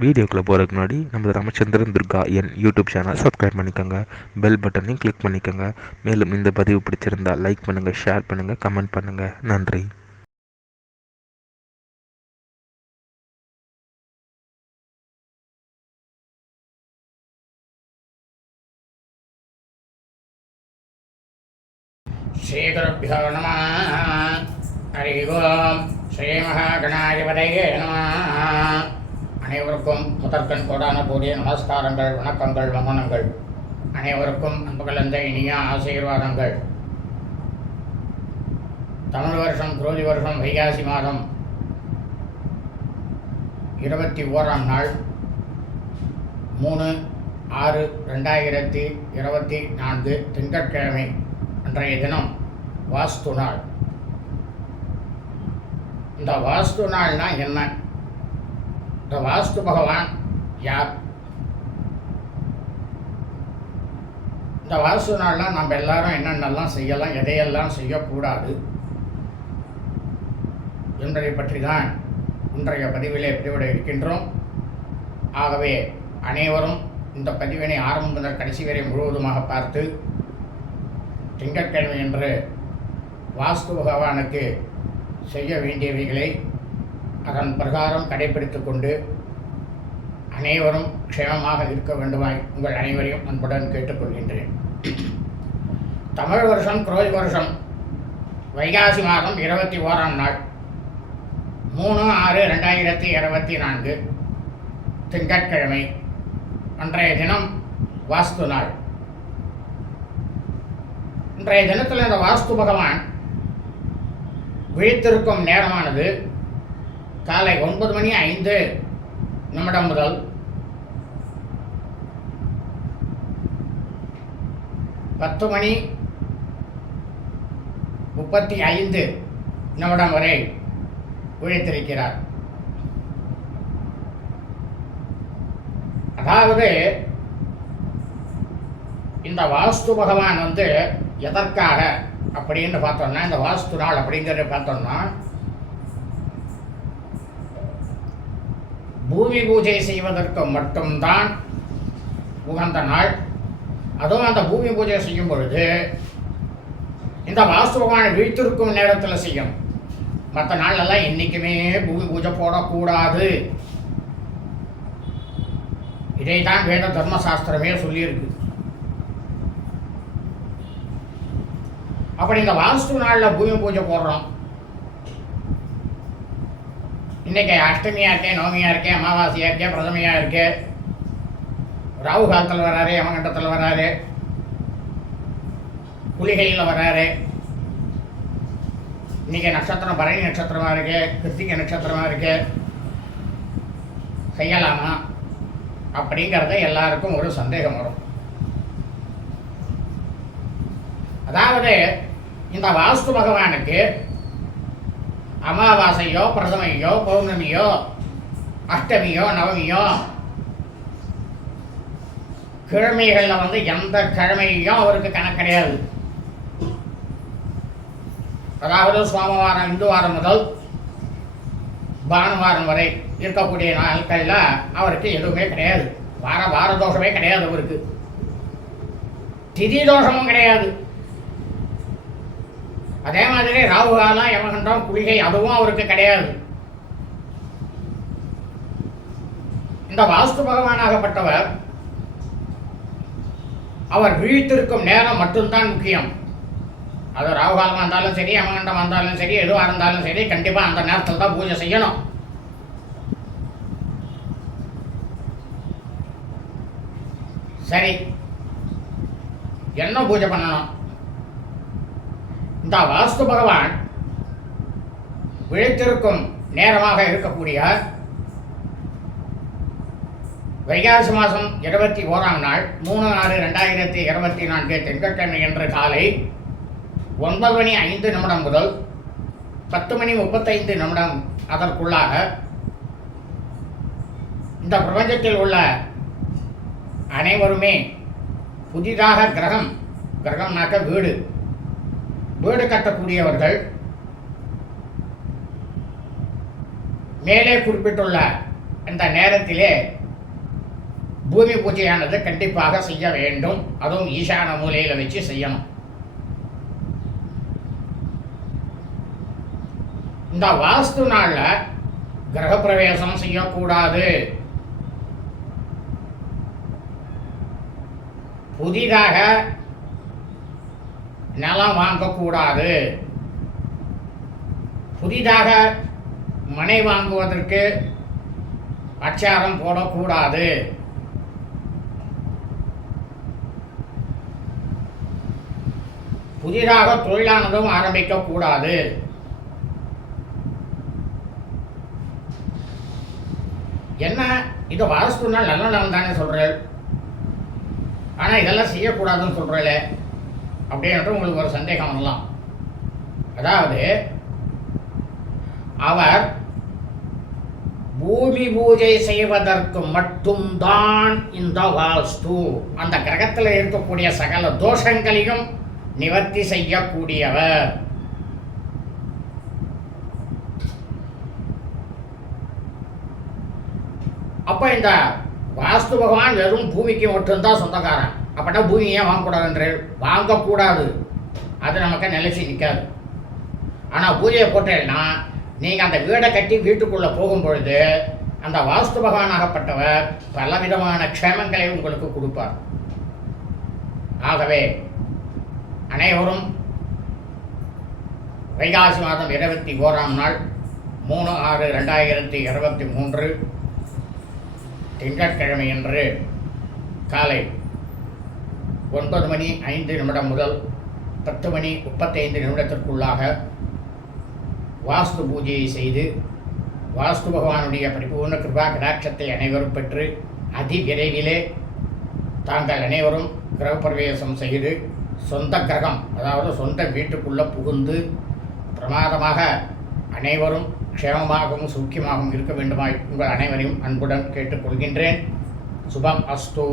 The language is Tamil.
வீடியோக்குள்ளே போகிறதுக்கு முன்னாடி நம்ம ராமச்சந்திரன் துர்கா என் யூடியூப் சேனல் சப்ஸ்கிரைப் பண்ணிக்கோங்க, பெல் பட்டனையும் கிளிக் பண்ணிக்கோங்க. மேலும் இந்த பதிவு பிடிச்சிருந்தால் லைக் பண்ணுங்கள், ஷேர் பண்ணுங்கள், கமெண்ட் பண்ணுங்கள். நன்றி. ஸ்ரீகுருभ्यो நமः. ஹரி ஓம். ஸ்ரீ மகாகணாதிபதியே நமः. அனைவருக்கும் முதற்கண் கோடான கூடிய நமஸ்காரங்கள், வணக்கங்கள், வந்தனங்கள். அனைவருக்கும் அன்பு கலந்த இனிய ஆசீர்வாதங்கள். தமிழ் வருஷம் குரோதி வருஷம் வைகாசி மாதம் 21ஆம் நாள் 3/6/2024 திங்கட்கிழமை. அன்றைய தினம் வாஸ்து நாள். இந்த வாஸ்து நாள்னா என்ன? இந்த வாஸ்து பகவான் யார்? இந்த வாஸ்து நாளில் நம்ம எல்லாரும் என்னென்னலாம் செய்யலாம், எதையெல்லாம் செய்யக்கூடாது என்பதை பற்றி தான் இன்றைய பதிவிலே பதிவிட இருக்கின்றோம். ஆகவே அனைவரும் இந்த பதிவினை ஆரம்பம் முதல் கடைசி வரை முழுவதுமாக பார்த்து திங்கட்கிழமை என்று வாஸ்து பகவானுக்கு செய்ய வேண்டியவைகளை அதன் பிரகாரம் கடைபிடித்து கொண்டு அனைவரும் க்ஷேமமாக இருக்க வேண்டுமாய் உங்கள் அனைவரையும் அன்புடன் கேட்டுக்கொள்கின்றேன். தமிழ் வருஷம் குரோதி வருஷம் வைகாசி மாதம் 21ஆம் நாள் 3/6/2024 திங்கட்கிழமை. அன்றைய தினம் வாஸ்து நாள். இன்றைய தினத்தில் இந்த வாஸ்து பகவான் விழித்திருக்கும் நேரமானது காலை 9:05 முதல் 10:35 வரை விழித்திருக்கிறார். அதாவது இந்த வாஸ்து பகவான் எதற்காக அப்படின்னு பார்த்தோம்னா, இந்த வாஸ்து நாள் அப்படிங்கிறத பார்த்தோம்னா, பூமி பூஜை செய்வதற்கு மட்டும்தான் உகந்த நாள். அதுவும் அந்த பூமி பூஜை செய்யும் பொழுது இந்த வாஸ்து பகவானை விழித்திருக்கும் நேரத்தில் செய்யும். மற்ற நாள்லாம் என்றைக்குமே பூமி பூஜை போடக்கூடாது. இதைத்தான் வேத தர்மசாஸ்திரமே சொல்லியிருக்கு. அப்படி இந்த வாஸ்து நாளில் பூமி பூஜை போடுறோம். இன்னைக்கு அஷ்டமியாக இருக்கே, நவமியாக இருக்கே, அமாவாசையாக இருக்கே, பிரதமையாக இருக்கே, ராகு காலத்தில் வராரு, யமகண்டத்தில் வராரு, குளிகையில் வராரு. இன்னைக்கு நட்சத்திரம் பரணி நட்சத்திரமாக இருக்கு, கிருத்திகை நட்சத்திரமாக இருக்கு. செய்யலாமா அப்படிங்கிறத எல்லாருக்கும் ஒரு சந்தேகம் வரும். அதாவது இந்த வாஸ்து பகவானுக்கு அமாவாசையோ, பிரதமையோ, பௌர்ணமியோ, அஷ்டமியோ, நவமியோ கிழமைகளில் எந்த கிழமையும் அவருக்கு கணக்கு கிடையாது. அதாவது சோமவாரம், இந்து வாரம் முதல் பானுவாரம் வரை இருக்கக்கூடிய நாட்களில் அவருக்கு எதுவுமே கிடையாது. வார தோஷமே கிடையாது அவருக்கு. திதி தோஷமும் கிடையாது. அதே மாதிரி ராகு காலம், யமகண்டம், குளிகை அதுவும் அவருக்கு கிடையாது. இந்த வாஸ்து பகவானாகப்பட்டவர் அவர் விழித்திருக்கும் நேரம் மட்டும்தான் முக்கியம். அது ராகு காலமாக இருந்தாலும் சரி, யமகண்டம் வந்தாலும் சரி, எதுவாக இருந்தாலும் சரி, கண்டிப்பாக அந்த நேரத்தில் தான் பூஜை செய்யணும். சரி, என்ன பூஜை பண்ணணும்? இந்த வாஸ்து பகவான் விழித்திருக்கும் நேரமாக இருக்கக்கூடிய வைகாசி மாதம் 21ஆம் நாள் 3/6/2024 திங்கட்கிழமை என்று காலை 9:05 முதல் 10:35 அதற்குள்ளாக இந்த பிரபஞ்சத்தில் உள்ள அனைவருமே புதிதாக கிரகம்னாக்க வீடு கட்டக்கூடியவர்கள் மேலே குறிப்பிட்டுள்ள இந்த நேரத்திலே பூமி பூஜையானது கண்டிப்பாக செய்ய வேண்டும். அதுவும் ஈசான மூலையில் வச்சு செய்யணும். இந்த வாஸ்து நாளில் கிரகப்பிரவேசம் செய்யக்கூடாது. புதிதாக நிலம் வாங்கக்கூடாது. புதிதாக மனை வாங்குவதற்கு அச்சாரம் போடக்கூடாது. புதிதாக தொழிலானதும் ஆரம்பிக்கக்கூடாது. என்ன இது வாஸ்து நாள் நல்ல நாள் தானே சொல்கிறேன், ஆனால் இதெல்லாம் செய்யக்கூடாதுன்னு சொல்கிறேன் அப்படின்ட்டு உங்களுக்கு ஒரு சந்தேகம் வரலாம். அதாவது அவர் பூமி பூஜை செய்வதற்கு மட்டும்தான் இந்த வாஸ்து அந்த கிரகத்தில் இருக்கக்கூடிய சகல தோஷங்களையும் நிவர்த்தி செய்யக்கூடியவர். அப்போ இந்த வாஸ்து பகவான் வெறும் பூமிக்கு மட்டும்தான் சொந்தக்காரன். அப்படின்னா பூமி ஏன் வாங்கக்கூடாதுன்ற வாங்கக்கூடாது, அது நமக்கு நிலைச்சி நிற்காது. ஆனால் பூஜையை போட்டேன்னா நீங்கள் அந்த வீடை கட்டி வீட்டுக்குள்ளே போகும்பொழுது அந்த வாஸ்து பகவானாகப்பட்டவர் பலவிதமான க்ஷேமங்களை உங்களுக்கு கொடுப்பார். ஆகவே அனைவரும் வைகாசி மாதம் 21ஆம் நாள் 3/6/2023 திங்கட்கிழமையன்று காலை 9:05 முதல் 10:35 வாஸ்து பூஜையை செய்து வாஸ்து பகவானுடைய பரிபூர்ண கிருபா கடாட்சத்தை அனைவரும் பெற்று அதி விரைவிலே தாங்கள் அனைவரும் கிரகப்பிரவேசம் செய்து சொந்த கிரகம், அதாவது சொந்த வீட்டுக்குள்ளே புகுந்து பிரமாதமாக அனைவரும் க்ஷேமமாகவும் சௌக்கியமாகவும் இருக்க வேண்டுமாய் உங்கள் அனைவரையும் அன்புடன் கேட்டுக்கொள்கின்றேன். சுபம் அஸ்து.